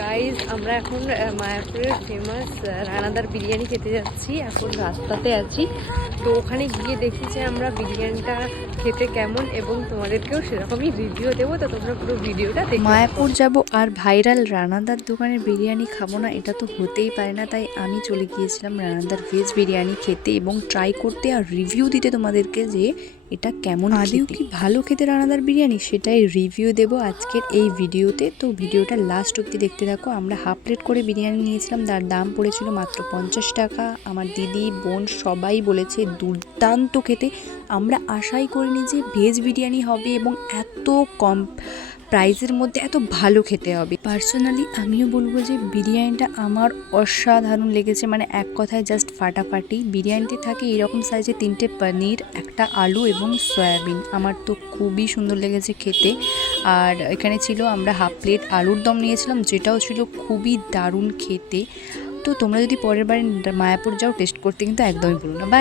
Guys আমরা এখন মায়াপুরের ফেমাস রানাদার বিরিয়ানি খেতে যাচ্ছি। এখন রাস্তাতে আছি, তো ওখানে গিয়ে দেখি যে আমরা বিরিয়ানিটা খেতে কেমন এবং তোমাদেরকেও সেরকমই রিভিউ দেবো। তো তোমরা পুরো ভিডিওটা দেখো। মায়াপুর যাব আর ভাইরাল রানাদার দোকানের বিরিয়ানি খাবো না, এটা তো হতেই পারে না। তাই আমি চলে গিয়েছিলাম রানাদার ভেজ বিরিয়ানি খেতে এবং ট্রাই করতে আর রিভিউ দিতে তোমাদেরকে যে এটা কেমন, আদেও কি ভালো খেতে রানাদার বিরিয়ানি, সেটাই রিভিউ দেবো আজকের এই ভিডিওতে। তো ভিডিওটা লাস্ট অবধি দেখতে থাকো। আমরা হাফ প্লেট করে বিরিয়ানি নিয়েছিলাম, তার দাম পড়েছিল মাত্র 50 টাকা। আমার দিদি বোন সবাই বলেছে দুর্দান্ত খেতে। আমরা আশাই করিনি যে ভেজ বিরিয়ানি হবে এবং এত কম প্রাইসের মধ্যে এত ভালো খেতে হবে। পার্সোনালি আমিও বলবো যে বিরিয়ানিটা আমার অসাধারণ লেগেছে, মানে এক কথায় জাস্ট ফাটাফাটি। বিরিয়ানিতে থাকে এরকম সাইজে 3টে পনির, একটা আলু এবং সয়াবিন। আমার তো খুবই সুন্দর লেগেছে খেতে। আর এখানে ছিল, আমরা হাফ প্লেট আলুর দম নিয়েছিলাম, যেটাও ছিল খুবই দারুণ খেতে। তো তোমরা যদি পরের বার মায়াপুর যাও টেস্ট করতে কিন্তু একদমই ভুলো না। বাই।